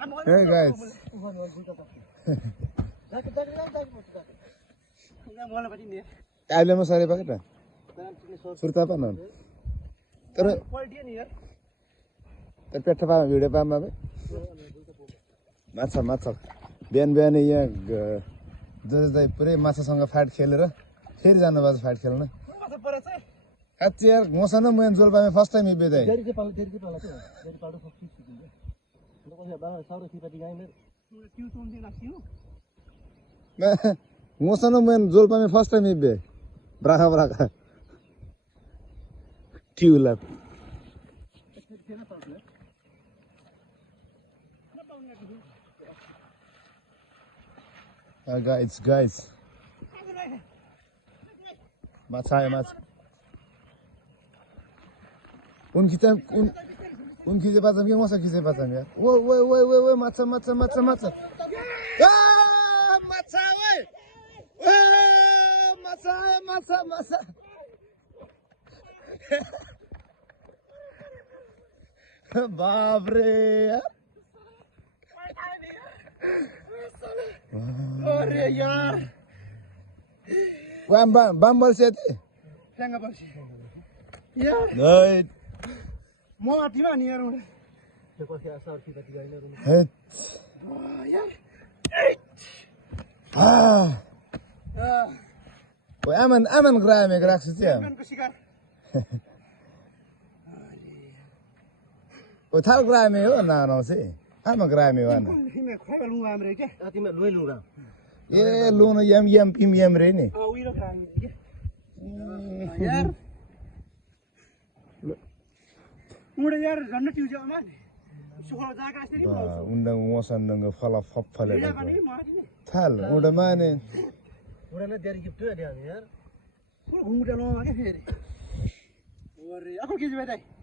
Hey guys. Kailan mo sari bakit na? Surta pa nun. Pero पेट पामा video पामा बे माछा माछा बिहान बिहान यहाँ दुई पुरै माछासँग फाइट खेलेर फेरि जानुभएको छ फाइट खेल्न काची यार मसँग म जोलपामा फर्स्ट टाइम बेदै मसँग म जोलपामा फर्स्ट टाइम बे ब्राखा ब्राखा टिउला guys. Macha hai macha. Unki je patam ya masa kize patam ya. Woi macha. Ah macha woi. Macha. बाप रे अरे यार बम्बल से थे फ्लैंग बल से यार नहीं मो आती ना नहीं यार देखो क्या ऐसा और की बती गई ना यार वो अमन ग्राह में ग्राह से क्या अमन को शिकार वो थाल ग्राह में हो ना ना से हम ग्राह में वाना मैं खोल लूँगा हमरे क्या आती मैं लोई लूँगा ये लूना यम पिम यम रे ने वही लोग ग्राह में क्या यार मुझे यार रन्ना ट्यूज़ जाओ मैं सुखला जाकर ऐसे नहीं बोलूँ उन्हें मौसम नंगे फला फप फले थाल उन्हें माने उन्हें ना देरी गिफ्ट है यार पूरा घूम चलो आगे फिर और आपको किस बात है